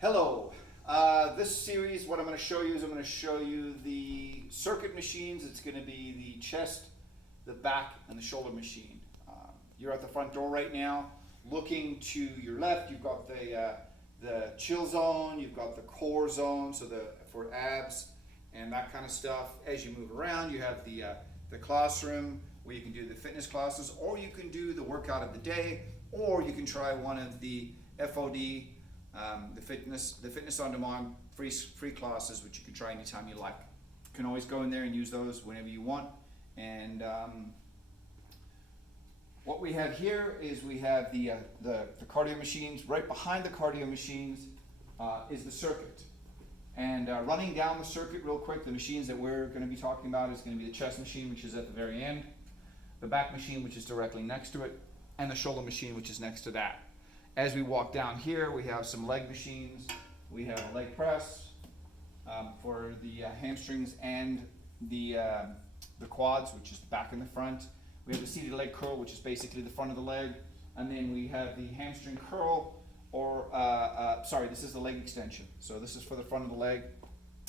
Hello. This series, what I'm going to show you is I'm going to show you the circuit machines. It's going to be the chest, the back, and the shoulder machine. You're at the front door right now. Looking to your left, you've got the chill zone, you've got the core zone, so for abs and that kind of stuff. As you move around, you have the classroom where you can do the fitness classes, or you can do the workout of the day, or you can try one of the FOD. The fitness on demand free classes, which you can try anytime you like. You can always go in there and use those whenever you want. And what we have here is we have the cardio machines. Right behind the cardio machines is the circuit. And running down the circuit real quick, the machines that we're going to be talking about is going to be the chest machine, which is at the very end, the back machine, which is directly next to it, and the shoulder machine, which is next to that. As we walk down here, we have some leg machines. We have a leg press for the hamstrings and the quads, which is the back and the front. We have the seated leg curl, which is basically the front of the leg. And then we have the hamstring curl, this is the leg extension. So this is for the front of the leg,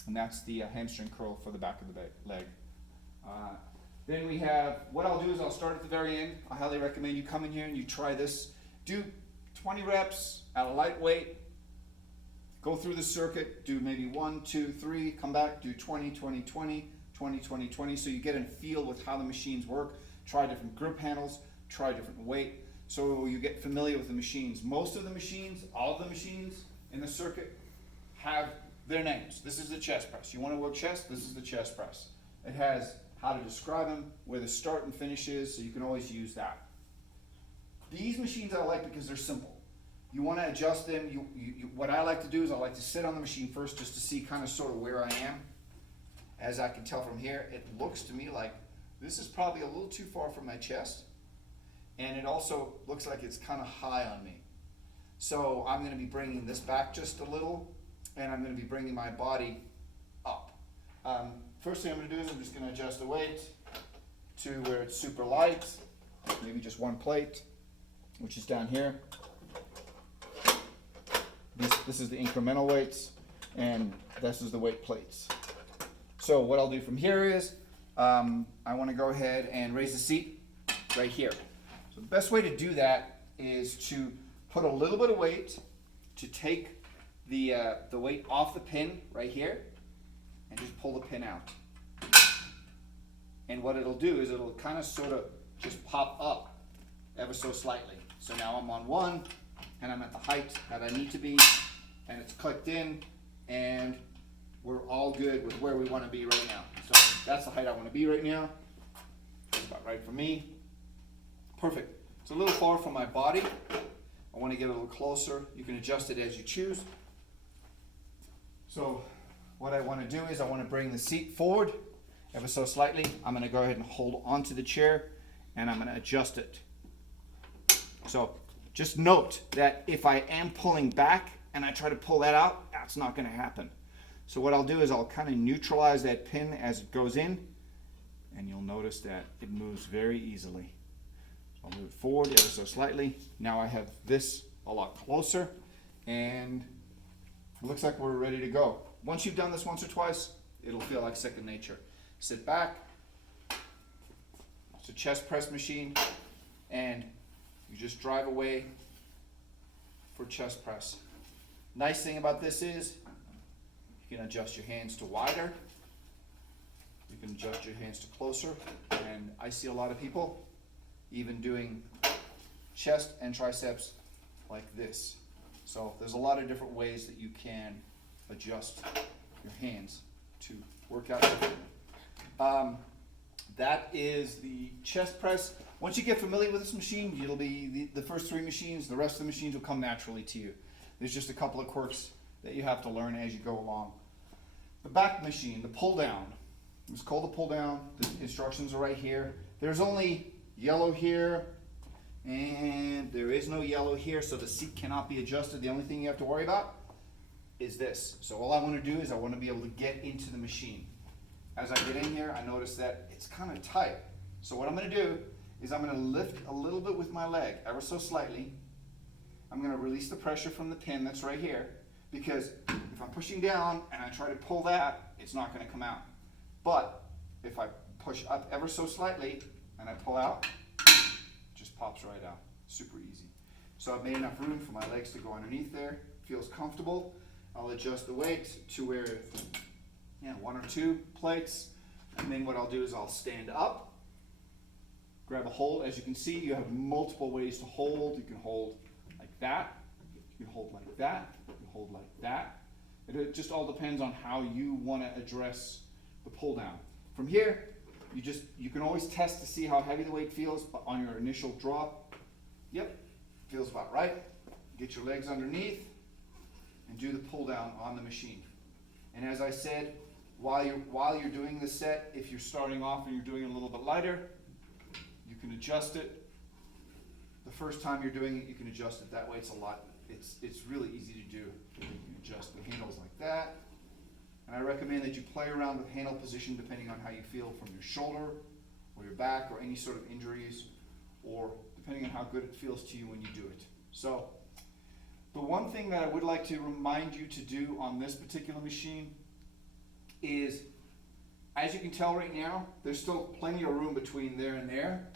and that's the hamstring curl for the back of the leg. Then we have, what I'll do is I'll start at the very end. I highly recommend you come in here and you try this. Do 20 reps at a light weight, go through the circuit, do maybe 1, 2, 3, come back, do 20, 20, 20, 20, 20, 20, so you get a feel with how the machines work. Try different grip handles, try different weight, so you get familiar with the machines. Most of the machines, all of the machines in the circuit have their names. This is the chest press. You want to work chest? This is the chest press. It has how to describe them, where the start and finish is, so you can always use that. These machines I like because they're simple. You want to adjust them. What I like to do is I like to sit on the machine first just to see kind of sort of where I am. As I can tell from here, it looks to me like this is probably a little too far from my chest. And it also looks like it's kind of high on me. So I'm going to be bringing this back just a little, and I'm going to be bringing my body up. First thing I'm going to do is I'm just going to adjust the weight to where it's super light, maybe just one plate, which is down here. This is the incremental weights, and this is the weight plates. So what I'll do from here is, I want to go ahead and raise the seat right here. So the best way to do that is to put a little bit of weight, to take the weight off the pin right here, and just pull the pin out. And what it'll do is it'll kind of sort of just pop up ever so slightly. So now I'm on 1, and I'm at the height that I need to be, and it's clicked in, and we're all good with where we want to be right now. So that's the height I want to be right now. That's about right for me. Perfect. It's a little far from my body. I want to get a little closer. You can adjust it as you choose. So what I want to do is I want to bring the seat forward ever so slightly. I'm going to go ahead and hold onto the chair, and I'm going to adjust it. So just note that if I am pulling back and I try to pull that out, that's not going to happen. So what I'll do is I'll kind of neutralize that pin as it goes in, and you'll notice that it moves very easily. So I'll move it forward ever so slightly. Now I have this a lot closer, and it looks like we're ready to go. Once you've done this once or twice, it'll feel like second nature. Sit back. It's a chest press machine, and you just drive away for chest press. Nice thing about this is you can adjust your hands to wider. You can adjust your hands to closer. And I see a lot of people even doing chest and triceps like this. So there's a lot of different ways that you can adjust your hands to work out differently. That is the chest press. Once you get familiar with this machine, it'll be the first 3 machines. The rest of the machines will come naturally to you. There's just a couple of quirks that you have to learn as you go along. The back machine, the pull down. It's called the pull down. The instructions are right here. There's only yellow here, and there is no yellow here, so the seat cannot be adjusted. The only thing you have to worry about is this. So all I want to do is I want to be able to get into the machine. As I get in here, I notice that it's kind of tight. So what I'm going to do is I'm going to lift a little bit with my leg, ever so slightly. I'm going to release the pressure from the pin that's right here. because if I'm pushing down and I try to pull that, it's not going to come out. But if I push up ever so slightly and I pull out, it just pops right out. Super easy. So I've made enough room for my legs to go underneath there. Feels comfortable. I'll adjust the weight to where, one or two plates. And then what I'll do is I'll stand up, grab a hold. As you can see, you have multiple ways to hold. You can hold like that. You can hold like that. You can hold like that. It just all depends on how you want to address the pull down. From here, you can always test to see how heavy the weight feels on your initial drop. Yep, feels about right. Get your legs underneath and do the pull down on the machine. And as I said, while you're doing the set, if you're starting off and you're doing it a little bit lighter, you can adjust it. The first time you're doing it, you can adjust it that way. It's really easy to do. You can adjust the handles like that. And I recommend that you play around with handle position depending on how you feel from your shoulder or your back or any sort of injuries, or depending on how good it feels to you when you do it. So the one thing that I would like to remind you to do on this particular machine is, as you can tell right now, there's still plenty of room between there and there,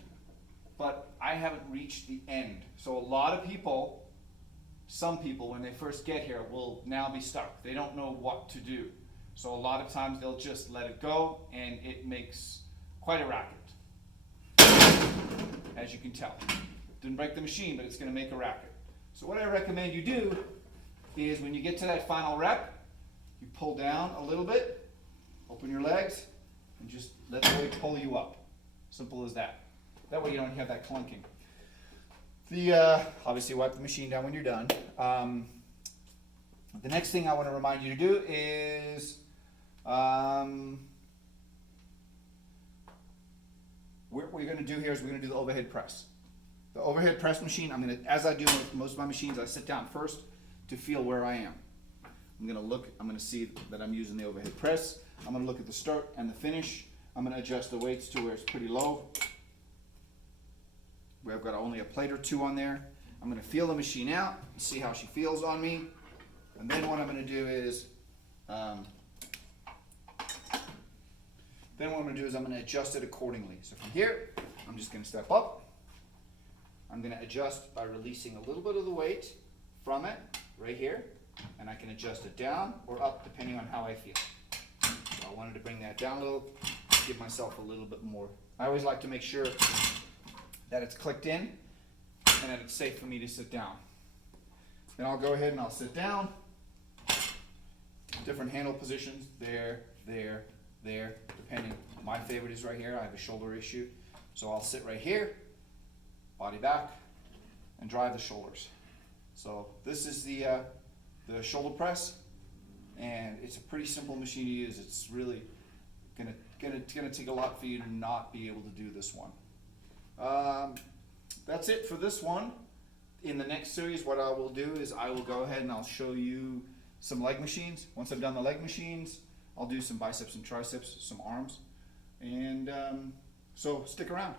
but I haven't reached the end. So a lot of people, some people, when they first get here, will now be stuck. They don't know what to do. So a lot of times they'll just let it go, and it makes quite a racket. As you can tell. Didn't break the machine, but it's going to make a racket. So what I recommend you do is when you get to that final rep, you pull down a little bit, open your legs, and just let the weight pull you up. Simple as that. That way you don't have that clunking. Obviously wipe the machine down when you're done. The next thing I want to remind you to do is what we're going to do here is we're going to do the overhead press. The overhead press machine, as I do with most of my machines, I sit down first to feel where I am. I'm going to see that I'm using the overhead press. I'm going to look at the start and the finish. I'm going to adjust the weights to where it's pretty low, where I've got only a plate or two on there. I'm going to feel the machine out, see how she feels on me. And then what I'm going to do is, I'm going to adjust it accordingly. So from here, I'm just going to step up. I'm going to adjust by releasing a little bit of the weight from it, right here. And I can adjust it down or up depending on how I feel. So I wanted to bring that down a little, give myself a little bit more. I always like to make sure that it's clicked in and that it's safe for me to sit down. Then I'll go ahead and I'll sit down. Different handle positions, there, depending. My favorite is right here. I have a shoulder issue. So I'll sit right here, body back, and drive the shoulders. So this is the shoulder press, and it's a pretty simple machine to use. It's really gonna take a lot for you to not be able to do this one. That's it for this one. In the next series, what I will do is I will go ahead and I'll show you some leg machines. Once I've done the leg machines, I'll do some biceps and triceps, some arms, and so stick around.